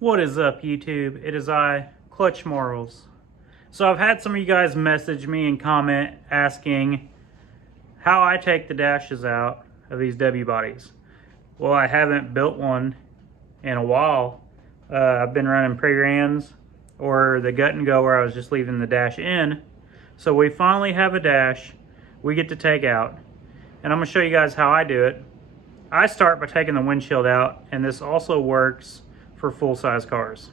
What is up, YouTube? It is I, Clutch Marles. So I've had some of you guys message me and comment asking how I take the dashes out of these Wbodies. Well, I haven't built one in a while. I've been running pre-rans or the gut and go where I was just leaving the dash in. So we finally have a dash we get to take out. And I'm gonna show you guys how I do it. I start by taking the windshield out, and this also works for full-size cars.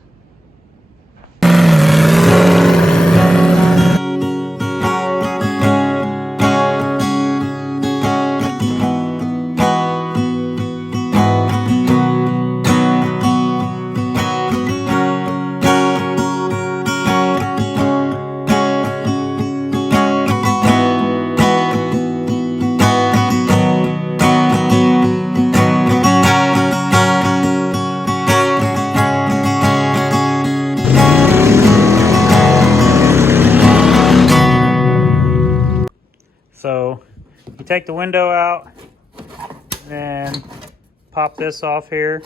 So you take the window out, then pop this off here.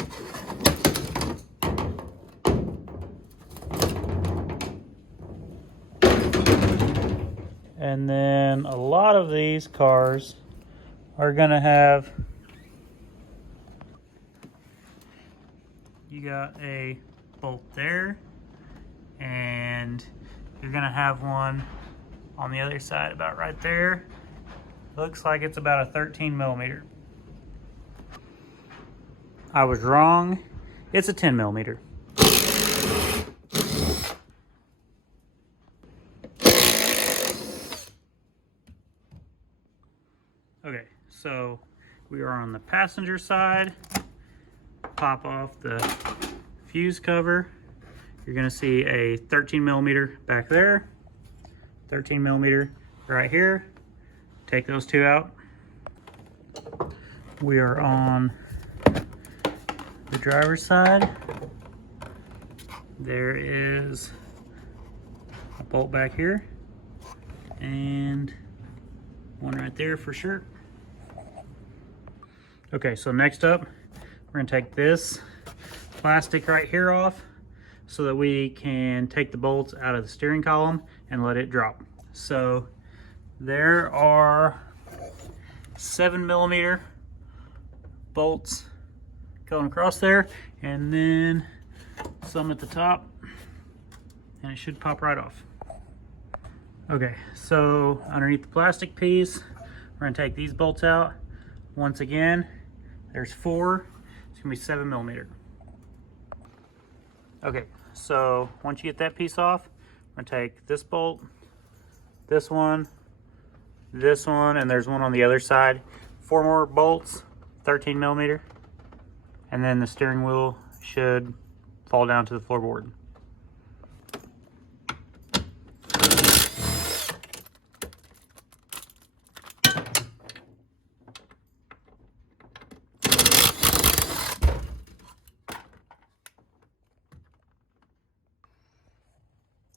And then a lot of these cars are gonna have, you got a bolt there, and you're gonna have one on the other side about right there. Looks like it's about a 13 millimeter. I was wrong. It's a 10 millimeter. Okay, so we are on the passenger side. Pop off the fuse cover. You're gonna see a 13 millimeter back there, 13 millimeter right here. Take those two out. We are on the driver's side. There is a bolt back here and one right there for sure. Okay, so next up, we're gonna take this plastic right here off so that we can take the bolts out of the steering column and let it drop. So there are 7 millimeter bolts going across there, and then some at the top, and it should pop right off. Okay, so underneath the plastic piece, we're gonna take these bolts out. Once again, there's 4, it's gonna be 7 millimeter. Okay, so once you get that piece off, we're gonna take this bolt, this one, and there's one on the other side. 4 more bolts, 13 millimeter, and then the steering wheel should fall down to the floorboard.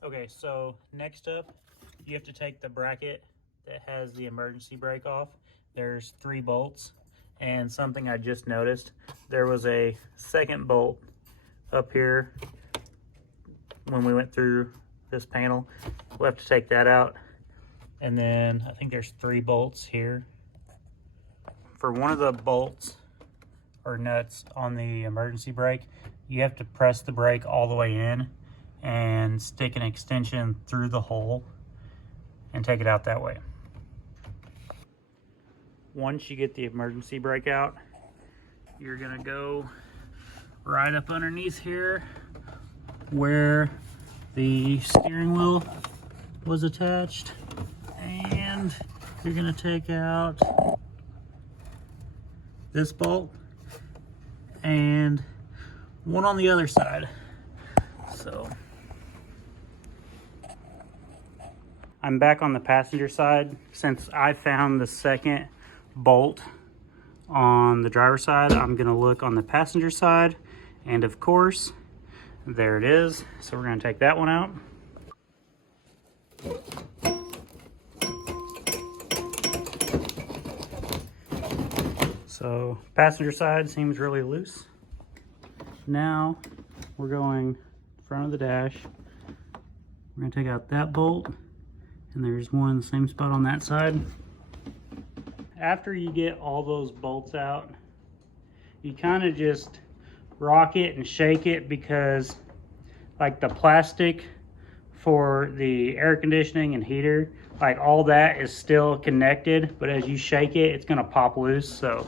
Okay, so next up, you have to take the bracket that has the emergency brake off. There's 3 bolts, and something I just noticed, there was a second bolt up here when we went through this panel. We'll have to take that out. And then I think there's 3 bolts here. For one of the bolts or nuts on the emergency brake, you have to press the brake all the way in and stick an extension through the hole and take it out that way. Once you get the emergency brake out, you're gonna go right up underneath here where the steering wheel was attached, and you're gonna take out this bolt and one on the other side. So I'm back on the passenger side. Since I found the second bolt on the driver's side, I'm gonna look on the passenger side, and of course, there it is. So we're gonna take that one out. So passenger side seems really loose. Now we're going front of the dash. We're going to take out that bolt, and there's one in the same spot on that side. After you get all those bolts out, you kind of just rock it and shake it, because like the plastic for the air conditioning and heater, like all that is still connected, but as you shake it, it's going to pop loose. So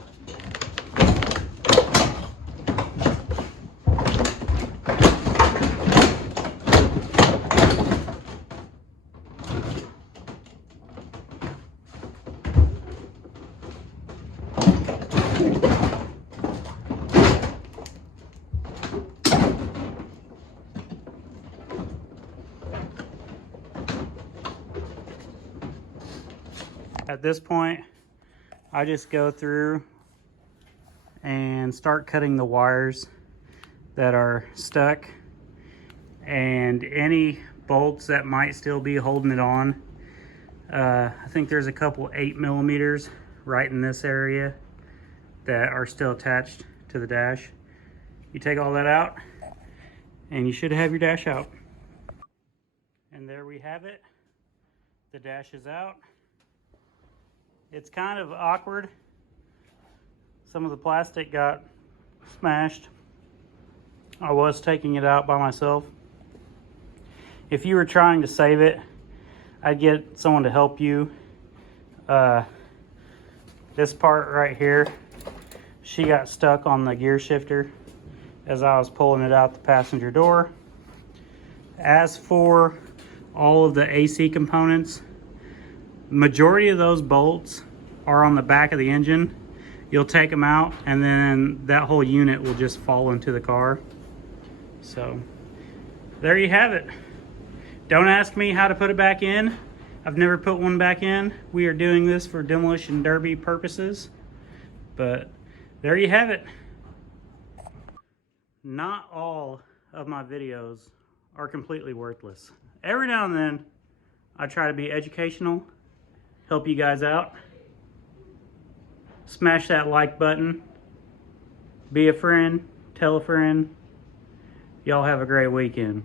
at this point, I just go through and start cutting the wires that are stuck, and any bolts that might still be holding it on. I think there's a couple 8mm right in this area that are still attached to the dash. You take all that out, and you should have your dash out. And there we have it. The dash is out. It's kind of awkward. Some of the plastic got smashed. I was taking it out by myself. If you were trying to save it, I'd get someone to help you. This part right here, she got stuck on the gear shifter as I was pulling it out the passenger door. As for all of the AC components, majority of those bolts are on the back of the engine. You'll take them out, and then that whole unit will just fall into the car. So there you have it. Don't ask me how to put it back in. I've never put one back in. We are doing this for demolition derby purposes, but there you have it. Not all of my videos are completely worthless. Every now and then I try to be educational, help you guys out. Smash that like button. Be a friend, tell a friend. Y'all have a great weekend.